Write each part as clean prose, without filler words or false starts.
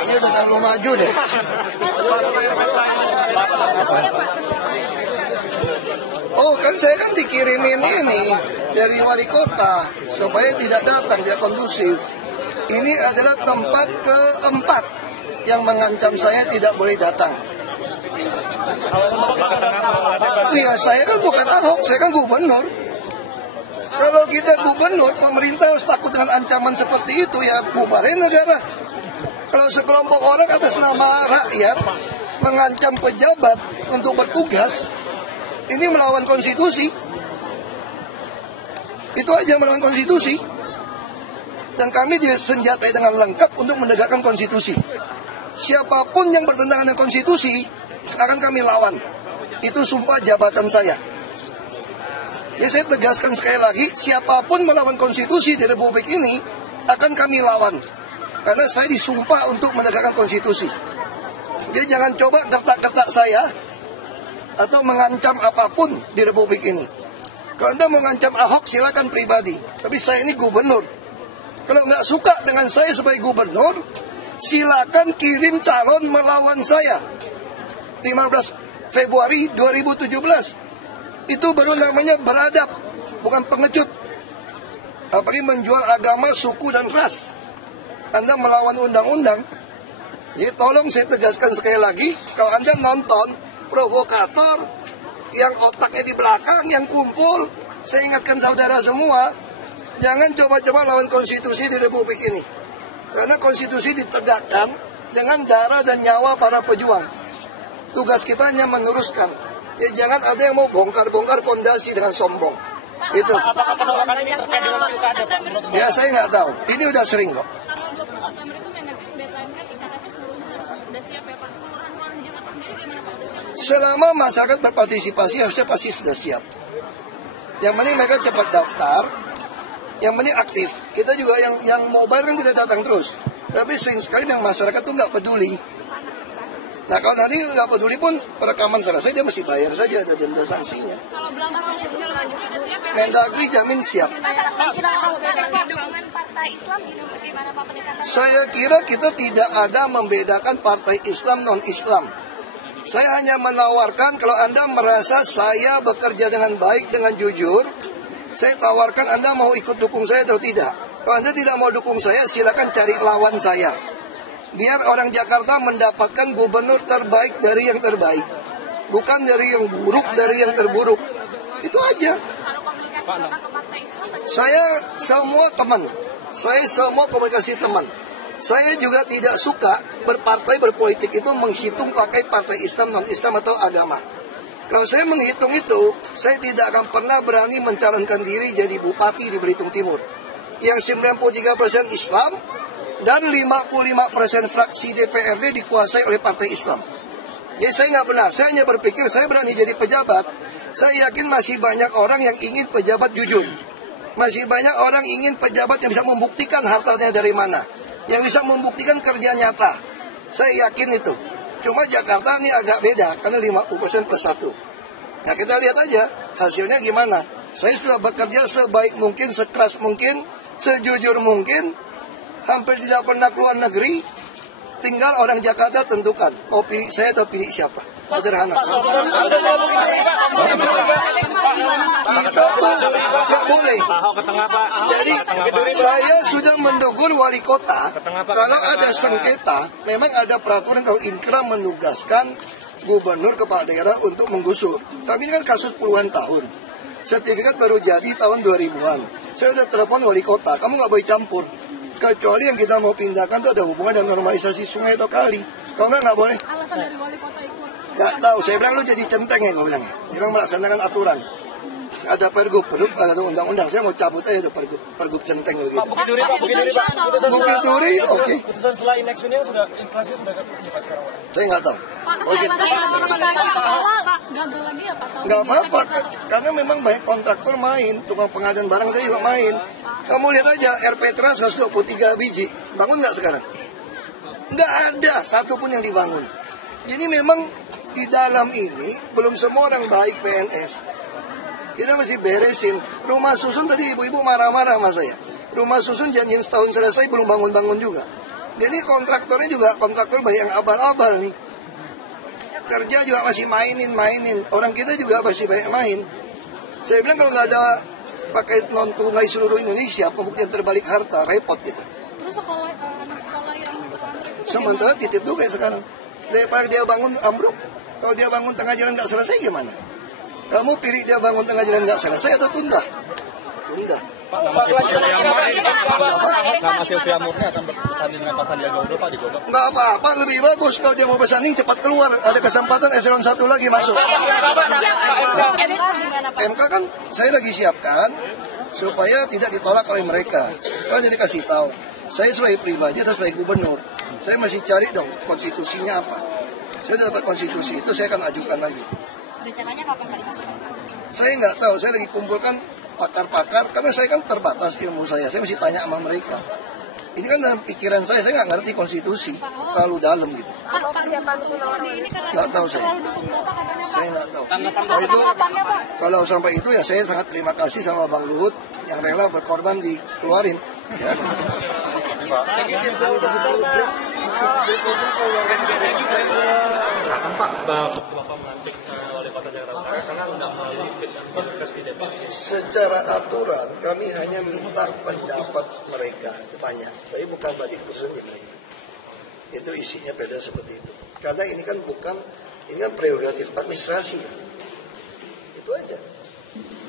Ini udah terlalu maju deh. Oh kan saya kan dikirimin ini dari wali kota supaya tidak datang, tidak kondusif. Ini adalah tempat keempat yang mengancam saya tidak boleh datang. Iya, saya kan bukan Ahok, saya kan gubernur. Kalau kita gubernur, pemerintah harus takut dengan ancaman seperti itu, ya bubarin negara. Kalau sekelompok orang atas nama rakyat mengancam pejabat untuk bertugas, ini melawan konstitusi. Itu aja melawan konstitusi. Dan kami disenjatai dengan lengkap untuk menegakkan konstitusi. Siapapun yang bertentangan dengan konstitusi akan kami lawan. Itu sumpah jabatan saya. Jadi saya tegaskan sekali lagi, siapapun melawan konstitusi di Republik ini akan kami lawan. Karena saya disumpah untuk menegakkan konstitusi. Jadi jangan coba gertak-gertak saya atau mengancam apapun di Republik ini. Kalau Anda mengancam Ahok silakan pribadi, tapi saya ini gubernur. Kalau nggak suka dengan saya sebagai gubernur, silakan kirim calon melawan saya. 15 Februari 2017. Itu baru namanya beradab, bukan pengecut. Apalagi menjual agama, suku, dan ras. Anda melawan undang-undang. Jadi tolong saya tegaskan sekali lagi, kalau Anda nonton provokator yang otaknya di belakang, yang kumpul, saya ingatkan saudara semua, jangan coba-coba lawan konstitusi di Republik ini. Karena konstitusi ditegakkan dengan darah dan nyawa para pejuang. Tugas kita hanya meneruskan. Ya jangan ada yang mau bongkar-bongkar fondasi dengan sombong. Itu. Apakah penolakan ini terkait dengan pilkada? Ya saya nggak tahu. Ini udah sering kok. Selama masyarakat berpartisipasi harusnya pasti sudah siap. Yang penting mereka cepat daftar. Yang penting aktif. Kita juga yang mobile kan tidak datang terus. Tapi sering sekali yang masyarakat tuh nggak peduli. Nah kalau nanti nggak peduli pun perekaman selesai dia mesti bayar saja, ada denda sanksinya. Kalau belangkanya segala macam udah siap ya? Mendagri jamin siap. Dukungan partai Islam gimana Pak pendekatan? Saya kira kita tidak ada membedakan partai Islam non-Islam. Saya hanya menawarkan kalau Anda merasa saya bekerja dengan baik, dengan jujur, saya tawarkan Anda mau ikut dukung saya atau tidak. Kalau Anda tidak mau dukung saya, silakan cari lawan saya. Biar orang Jakarta mendapatkan gubernur terbaik dari yang terbaik. Bukan dari yang buruk, dari yang terburuk. Itu aja. Saya semua teman. Saya semua komunikasi teman. Saya juga tidak suka berpartai, berpolitik itu menghitung pakai partai Islam, non-Islam atau agama. Kalau saya menghitung itu, saya tidak akan pernah berani mencalonkan diri jadi bupati di Belitung Timur. Yang 93% Islam, dan 55% fraksi DPRD dikuasai oleh partai Islam. Jadi saya nggak pernah, saya hanya berpikir saya berani jadi pejabat. Saya yakin masih banyak orang yang ingin pejabat jujur. Masih banyak orang ingin pejabat yang bisa membuktikan hartanya dari mana. Yang bisa membuktikan kerja nyata. Saya yakin itu. Cuma Jakarta ini agak beda, karena 50% per 1. Nah kita lihat aja hasilnya gimana. Saya sudah bekerja sebaik mungkin, sekeras mungkin, sejujur mungkin. Hampir tidak pernah keluar negeri. Tinggal orang Jakarta tentukan mau pilih saya atau pilih siapa. Sederhana. Kita tuh nggak boleh. Jadi saya sudah mendukung wali kota. Kalau ada sengketa, memang ada peraturan kalau Inkra menugaskan gubernur kepala daerah untuk menggusur. Tapi ini kan kasus puluhan tahun. Sertifikat baru jadi tahun 2000-an. Saya udah telepon wali kota, kamu nggak boleh campur. Kecuali yang kita mau pindahkan itu ada hubungan dengan normalisasi sungai atau kali. Kalau nggak boleh. Alasan dari wali kota itu? Nggak tahu, saya bilang lu jadi centeng ya, gue bilang. Dia bilang melaksanakan aturan. Ada pergub, ada undang-undang. Saya mau cabut aja itu pergub centeng begitu. Bukit Duri Pak, Bukit Duri Pak. Bukit Duri, oke. Putusan setelah election ini sudah, inflasi sudah berapa sekarang Pak? Saya nggak tahu. Pak, Oke. gagal lagi ya Pak? Nggak apa-apa, karena memang banyak kontraktor main, tukang pengadaan barang saya juga main. Kamu lihat aja, RP Trans 123 biji, bangun nggak sekarang? Nggak ada satupun yang dibangun. Jadi memang di dalam ini belum semua orang baik PNS. Kita masih beresin. Rumah susun tadi ibu-ibu marah-marah sama saya. Rumah susun janjian setahun selesai belum bangun-bangun juga. Jadi kontraktornya juga kontraktor banyak yang abal-abal nih. Kerja juga masih mainin. Orang kita juga masih banyak main. Saya bilang kalau nggak ada pakai non tunai seluruh Indonesia, pembuktian terbalik harta, repot gitu. Terus sekolah yang Sementara titip dulu kayak sekarang. Daripada dia bangun ambruk, kalau dia bangun tengah jalan nggak selesai gimana? Kamu pilih dia bangun tengah jalan nggak selesai atau tunda? Tunda. Nama Silvia Murni akan bersanding dengan Pak Sandiaga Uno, Pak, digodok. Nggak apa-apa, lebih bagus kalau dia mau bersanding cepat keluar. Ada kesempatan eselon 1 lagi masuk. MK kan saya lagi siapkan supaya tidak ditolak oleh mereka. Kalau jadi kasih tahu, saya sebagai pribadi atau sebagai gubernur, saya masih cari dong konstitusinya apa. Saya dapat konstitusi itu saya akan ajukan lagi. Rencananya kapan Pak dimasukin? Saya nggak tahu, saya lagi kumpulkan pakar-pakar, karena saya kan terbatas ilmu saya masih tanya sama mereka. Ini kan dalam pikiran saya nggak ngerti konstitusi, terlalu dalam gitu. Nggak tahu saya nggak tahu. Kalau itu, kalau sampai itu ya saya sangat terima kasih sama Bang Luhut yang rela berkorban dikeluarin. Ya. Secara aturan kami hanya minta pendapat mereka banyak, tapi bukan berarti keputusan mereka. Itu isinya beda seperti itu. Karena ini kan prerogatif administrasi ya. Itu aja.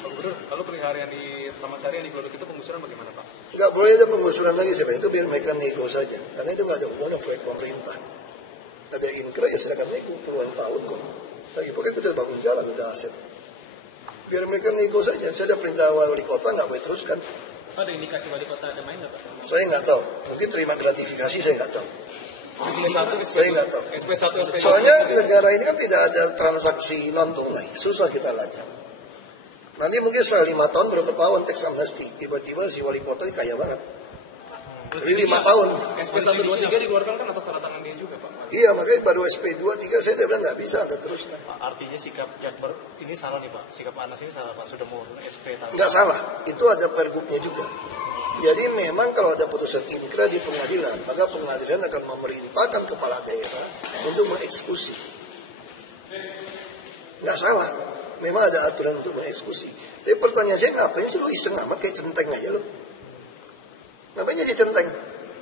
Pak Gubernur, kalau periharian di Taman Sari yang digodok itu penggusuran bagaimana Pak? Nggak boleh ada penggusuran lagi siapa itu, biar mereka nego saja. Karena itu nggak ada hubungan dengan proyek pemerintah. Ada inkra ya silakan nego puluhan tahun kok. Lagi pokoknya itu udah bangun jalan, udah aset. Biar mereka nego saja. Saya ada perintah wali kota nggak boleh teruskan. Ada indikasi wali kota ada main nggak Pak? Saya nggak tahu. Mungkin terima gratifikasi saya nggak tahu. Saya nggak tahu. SP1. Soalnya negara ini kan tidak ada transaksi non tunai. Susah kita lacak. Nanti mungkin setelah 5 tahun baru ketahuan teks amnesti. Tiba-tiba si wali kota ini kaya banget. Jadi 5 tahun. SP123 dikeluarkan kan atas tanda tangan dia juga Pak. Iya, makanya baru SP23 saya udah bilang nggak bisa, ada terus. Artinya sikap Jakbar ini salah nih Pak, sikap Anas ini salah Pak, sudah mau SP. Nggak salah, itu ada pergubnya juga. Jadi memang kalau ada putusan inkra di pengadilan, maka pengadilan akan memerintahkan kepala daerah untuk mengeksekusi. Nggak salah, memang ada aturan untuk mengeksekusi. Tapi pertanyaan saya, ngapain sih lo iseng amat kayak centeng aja lo? Ngapain jadi centeng?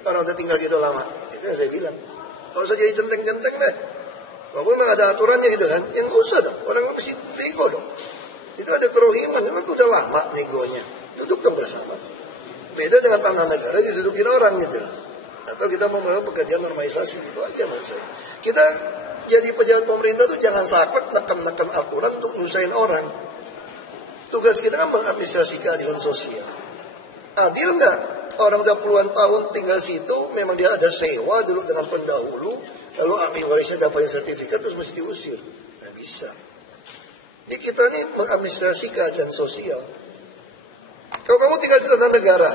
Kalau udah tinggal gitu lama, itu yang saya bilang. Kalau usah jadi centeng-centeng deh. Walaupun memang ada aturannya gitu kan, yang nggak usah dong. Orang mesti nego dong. Itu ada kerohiman, itu kan udah lama negonya. Duduk dong bersama. Beda dengan tanah negara didudukin orang gitu. Atau kita mau melakukan pekerjaan normalisasi, itu aja menurut saya. Kita jadi pejabat pemerintah tuh jangan saklek neken-neken aturan untuk nyusahin orang. Tugas kita kan mengadministrasi keadilan sosial. Adil nggak? Orang udah puluhan tahun tinggal situ, memang dia ada sewa dulu dengan pendahulu, lalu ahli warisnya dapat sertifikat terus mesti diusir. Nggak bisa. Jadi kita ini mengadministrasi keadilan sosial. Kalau kamu tinggal di tanah negara,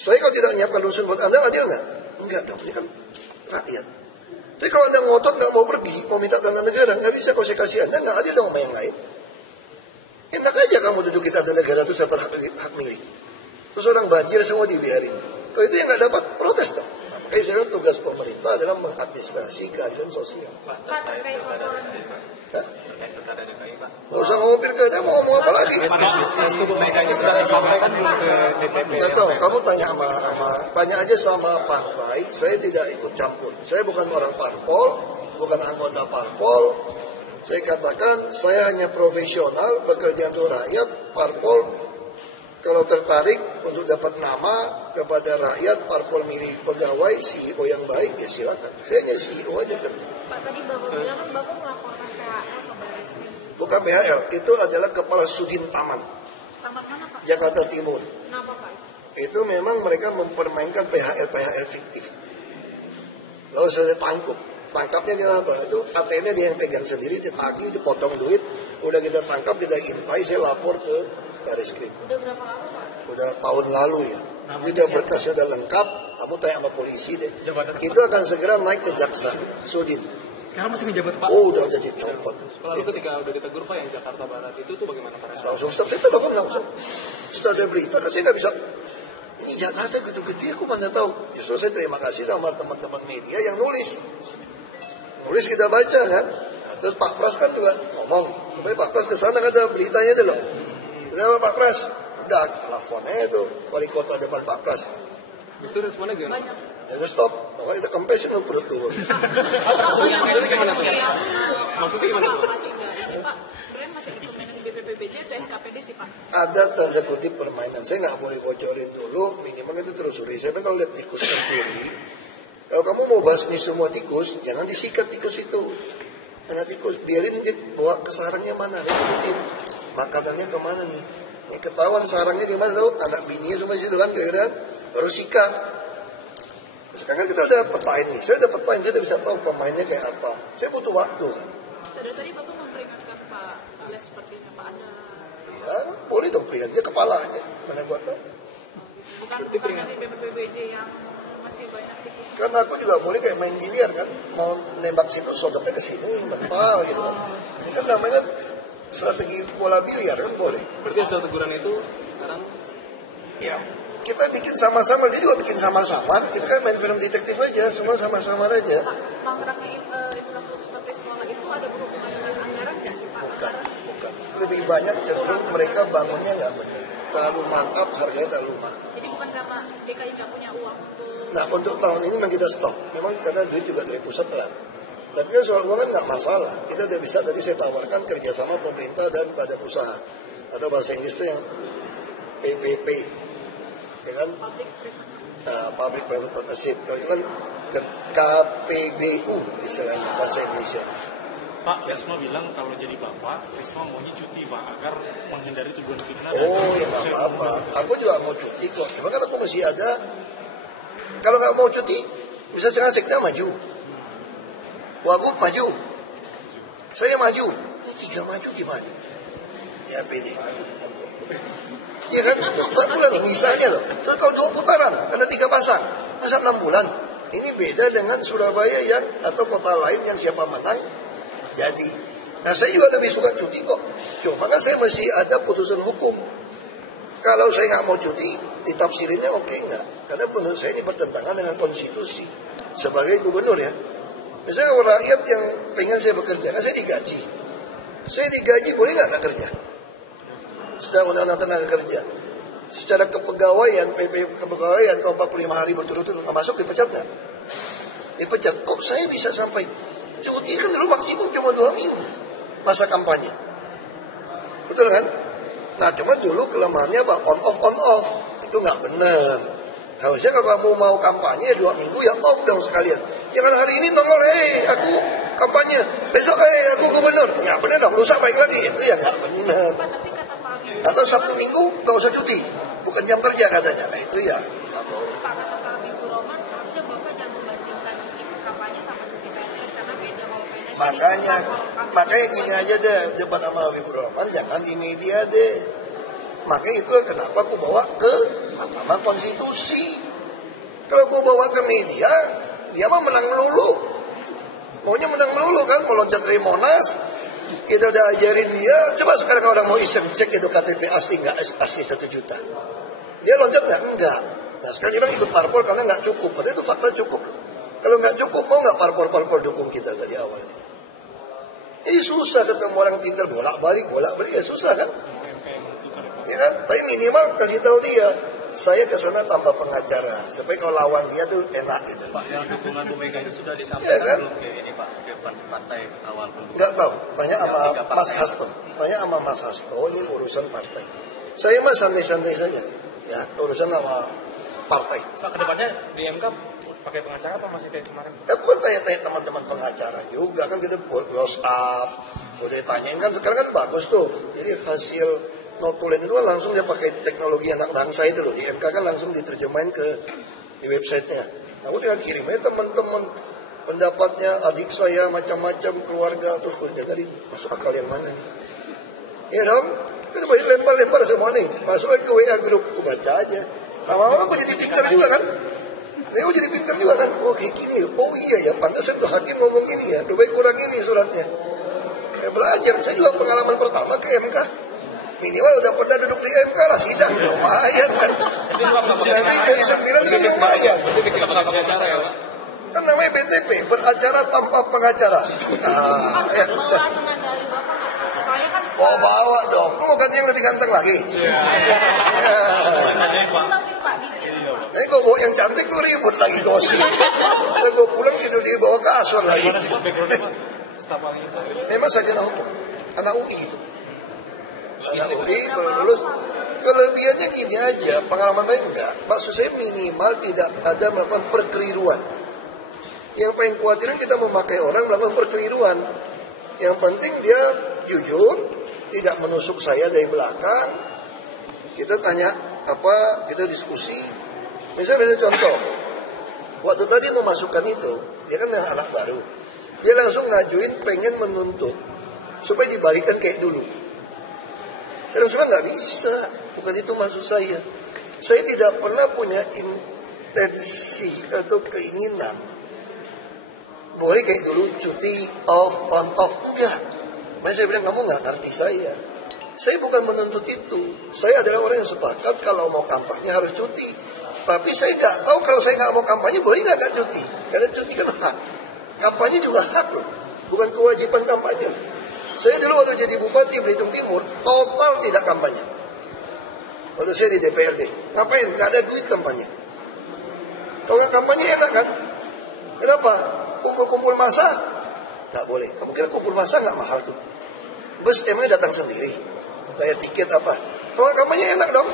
saya kalau tidak menyiapkan rusun buat Anda, adil nggak? Enggak dong, ini kan rakyat. Tapi kalau Anda ngotot nggak mau pergi, mau minta tanah negara, nggak bisa. Kalau saya kasih Anda, nggak adil dong sama yang lain. Enak aja kamu duduk di tanah negara itu dapat hak milik. Terus orang banjir semua dibiarin. Kalau itu yang nggak dapat, protes dong. Makanya saya tugas pemerintah adalah mengadministrasi keadilan sosial. Nggak usah ngomong pilkada, mau ngomong apa lagi? Nggak tahu, kamu tanya tanya aja sama partai. Saya tidak ikut campur. Saya bukan orang parpol, bukan anggota parpol. Saya katakan saya hanya profesional, bekerja untuk rakyat. Parpol kalau tertarik untuk dapat nama kepada rakyat, parpol milih pegawai, CEO yang baik, ya silakan. Saya hanya CEO aja kerja. Pak, tadi Bapak bilang kan Bapak melaporkan PHL ke Baris Krim. Bukan PHL, itu adalah Kepala Sudin Taman. Taman mana Pak? Jakarta Timur. Kenapa Pak? Itu memang mereka mempermainkan PHL fiktif. Lalu saya tangkapnya kenapa? Itu ATM-nya dia yang pegang sendiri, ditagih, dipotong duit. Udah kita tangkap, kita intai, saya lapor ke Baris Krim. Udah berapa lama Pak? Udah tahun lalu ya. Jadi berkasnya udah lengkap, kamu tanya sama polisi deh. Itu akan segera naik ke jaksa Sudin. Sekarang masih ngejabat Pak? Oh, udah jadi copot. Lalu ketika udah ditegur Pak yang Jakarta Barat itu tuh bagaimana Pak? Langsung stop, saya telepon langsung. Sudah ada berita, kan saya nggak bisa Ini Jakarta gede-gede, aku mana tahu. Justru saya terima kasih sama teman-teman media yang nulis. Nulis kita baca kan. Nah, terus Pak Pras kan juga ngomong. Supaya Pak Pras kesana ada beritanya itu loh. Kenapa Pak Pras? Udah, teleponnya itu wali kota depan Pak Pras. Itu responnya gimana? Ya stop, pokoknya kita kempesin perut dulu. Maksudnya gimana tuh? Maksudnya gimana tuh? Pak, sebenarnya masih ada permainan di BPPBJ atau SKPD sih Pak? Ada tanda kutip permainan. Saya nggak boleh bocorin dulu, minimal itu telusuri. Saya kalau lihat tikus tertuli, kalau kamu mau basmi semua tikus, jangan disikat tikus itu. Karena tikus, biarin dia bawa ke sarangnya mana, lihat makanannya kemana nih. Ini ketahuan sarangnya di mana tuh, anak bininya semua situ kan, kira-kira baru sikat. Sekarang kita ada peta ini, saya udah peta ini, saya udah bisa tahu pemainnya kayak apa. Saya butuh waktu kan. Tadi Bapak memperingatkan Pak Ale sepertinya Pak ada. Ya, boleh dong peringat dia kepalanya, mana gua tahu. Bukan dari BPPBJ yang masih banyak tikus. Karena aku juga boleh kayak main biliar kan, mau nembak situ, sodoknya ke sini, mental gitu kan. Ini kan namanya strategi bola biliar kan boleh. Berarti hasil teguran itu sekarang Ya, kita bikin sama-sama, dia juga bikin samar-samar. Kita kan main film detektif aja, semua sama-samar aja. Pak, mangkraknya infrastruktur sekolah itu ada berhubungan dengan anggaran nggak sih Pak? Bukan. Lebih banyak cenderung mereka bangunnya nggak benar. Terlalu mantap, harganya terlalu mahal. Jadi bukan karena DKI nggak punya uang untuk. Nah, untuk tahun ini memang kita stop. Memang karena duit juga dari pusat telat. Tapi kan soal uang kan nggak masalah. Kita udah bisa, tadi saya tawarkan kerjasama pemerintah dan badan usaha. Atau bahasa Inggris itu yang PPP. Ya kan? Public Private Partnership. Kalau itu kan KPBU istilahnya bahasa Indonesia. Pak, Risma bilang kalau jadi Bapak, Risma maunya cuti Pak, agar menghindari tuduhan fitnah. Oh ya nggak apa-apa. Aku juga mau cuti kok. Cuma kan aku masih ada. Kalau nggak mau cuti, bisa sekarang sekda maju. Wagub maju. Saya maju. Ini 3 maju gimana? Ya pede. Iya kan? 4 bulan loh, misalnya loh. Terus kalau 2 putaran, ada 3 pasang. Masa 6 bulan? Ini beda dengan Surabaya yang atau kota lain yang siapa menang jadi. Nah saya juga lebih suka cuti kok. Cuma kan saya masih ada putusan hukum. Kalau saya nggak mau cuti, ditafsirinnya oke nggak? Karena menurut saya ini bertentangan dengan konstitusi. Sebagai gubernur ya. Misalnya kalau rakyat yang pengen saya bekerja, kan saya digaji. Saya digaji boleh nggak kerja? Secara undang-undang tenaga kerja. Secara kepegawaian, PP kepegawaian, kalau 45 hari berturut-turut nggak masuk, dipecat nggak? Dipecat. Kok saya bisa sampai cuti kan dulu maksimum cuma 2 minggu masa kampanye. Betul kan? Nah cuma dulu kelemahannya apa? On off. Itu nggak benar. Harusnya kalau kamu mau kampanye 2 minggu ya off dong sekalian. Jangan hari ini nongol, aku kampanye. Besok aku gubernur. Ya benar dong, lusa baik lagi. Itu ya nggak benar. Atau Sabtu Minggu nggak usah cuti. Bukan jam kerja katanya. Nah itu ya nggak boleh. Makanya gini aja deh, debat sama Habibur Rahman, jangan di media deh. Makanya itu kenapa aku bawa ke Mahkamah Konstitusi. Kalau aku bawa ke media, dia mah menang melulu. Maunya menang melulu kan, mau loncat dari Monas. Kita udah ajarin dia, coba sekarang kalau orang mau iseng cek itu KTP asli nggak, asli 1 juta. Dia loncat nggak? Enggak. Nah sekarang dia bilang ikut parpol karena nggak cukup. Padahal itu fakta cukup. Kalau nggak cukup, mau nggak parpol dukung kita dari awalnya? Susah ketemu orang pintar bolak-balik ya susah kan? Ya kan? Tapi minimal kasih tahu dia, saya ke sana tanpa pengacara supaya kalau lawan dia tuh enak gitu. Pak, yang dukungan Bu Mega itu sudah disampaikan ya kan? belum ke ini Pak, ke partai awal? Enggak tahu. Tanya sama Mas Hasto. Tanya sama Mas Hasto, ini urusan partai. Saya mah santai-santai saja. Ya, urusan sama partai. Pak, kedepannya di MK pakai pengacara apa masih kayak kemarin? Ya bukan tanya-tanya teman-teman pengacara juga kan, kita buat WhatsApp, udah tanyain kan sekarang kan bagus tuh. Jadi hasil notulen itu kan langsung dia pakai teknologi anak bangsa itu loh. Di MK kan langsung diterjemahin di websitenya. Nah, aku tinggal kirim aja teman-teman pendapatnya, adik saya macam-macam keluarga, terus kerja tadi masuk akal yang mana nih? Ya dong, kita banyak lempar-lempar semua nih, masuk ke WA grup, aku baca aja. Lama-lama aku jadi pintar juga kan? Dia jadi pintar juga kan? Oh kayak gini, oh iya ya, pantasan tuh hakim ngomong gini ya, lebih baik kurang ini suratnya. Saya belajar, saya juga pengalaman pertama ke MK. minimal udah pernah duduk di MK lah, sidang lumayan kan. Jadi dari 9 kan lumayan. Itu bikin pengacara ya Pak? Kan namanya BTP, beracara tanpa pengacara. Ya. Oh bawa dong, mau ganti yang lebih ganteng lagi. Gue bawa yang cantik lu ribut lagi gosip. Gue pulang tidur di bawah kasur lagi. Memang sarjana hukum, anak UI itu. Anak UI kalau lulus. Kelebihannya gini aja, pengalaman lain enggak. Maksud saya minimal tidak ada melakukan perkeliruan. Yang paling khawatiran kita memakai orang melakukan perkeliruan. Yang penting dia jujur, tidak menusuk saya dari belakang. Kita tanya apa, kita diskusi. Misalnya contoh, waktu tadi memasukkan itu, dia kan yang anak baru. Dia langsung ngajuin pengen menuntut supaya dibalikan kayak dulu. Saya langsung nggak bisa, bukan itu maksud saya. Saya tidak pernah punya intensi atau keinginan boleh kayak dulu cuti off on off, enggak. Makanya saya bilang kamu nggak ngerti saya. Saya bukan menuntut itu. Saya adalah orang yang sepakat kalau mau kampanye harus cuti. Tapi saya nggak tahu kalau saya nggak mau kampanye boleh nggak cuti. Karena cuti kan hak. Kampanye juga hak loh, bukan kewajiban kampanye. Saya dulu waktu jadi bupati Belitung Timur total tidak kampanye. Waktu saya di DPRD, ngapain? Nggak ada duit kampanye. Kalau nggak kampanye enak kan? Kenapa? Kumpul-kumpul massa nggak boleh. Kamu kira kumpul massa nggak mahal tuh? Bus emangnya datang sendiri, bayar tiket apa? Kalau nggak kampanye enak dong,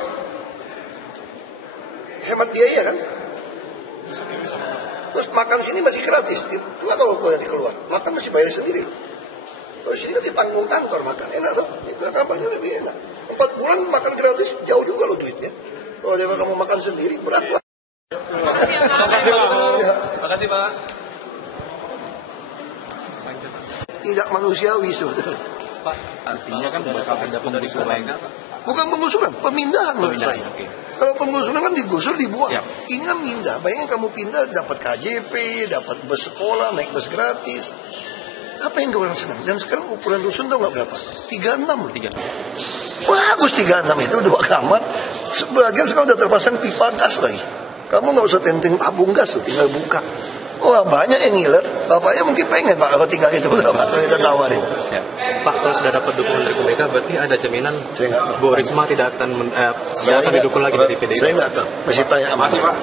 hemat biaya kan? Terus makan sini masih gratis, nggak tahu kalau keluar, makan masih bayar sendiri loh. Kalau sini kan ditanggung kantor makan, enak tuh. Itu kampanye lebih enak. 4 bulan makan gratis, jauh juga loh duitnya. Kalau dia kamu makan sendiri, berat lah. Makasih Pak. Makasih Pak. Tidak manusiawi saudara. Pak, artinya kan bakal ada penggusuran. Bukan penggusuran, pemindahan menurut saya. Oke. Kalau penggusuran kan digusur dibuang. Siap. Ini kan pindah. Bayangin kamu pindah dapat KJP, dapat bus sekolah, naik bus gratis. Apa yang orang senang? Dan sekarang ukuran rusun tahu nggak berapa? 36 loh. 36. Bagus 36 itu 2 kamar. Sebagian sekarang udah terpasang pipa gas lagi. Kamu nggak usah tenteng tabung gas tuh, tinggal buka. Wah banyak yang ngiler. Bapaknya mungkin pengen Pak kalau tinggal itu udah Pak, kita tawarin. Siap. Pak, kalau sudah dapat dukungan dari Bumega, berarti ada jaminan Saya nggak tahu. Bu Risma tidak akan didukung lagi dari PDIP? Saya nggak tahu. Masih tanya sama. Masih, Pak.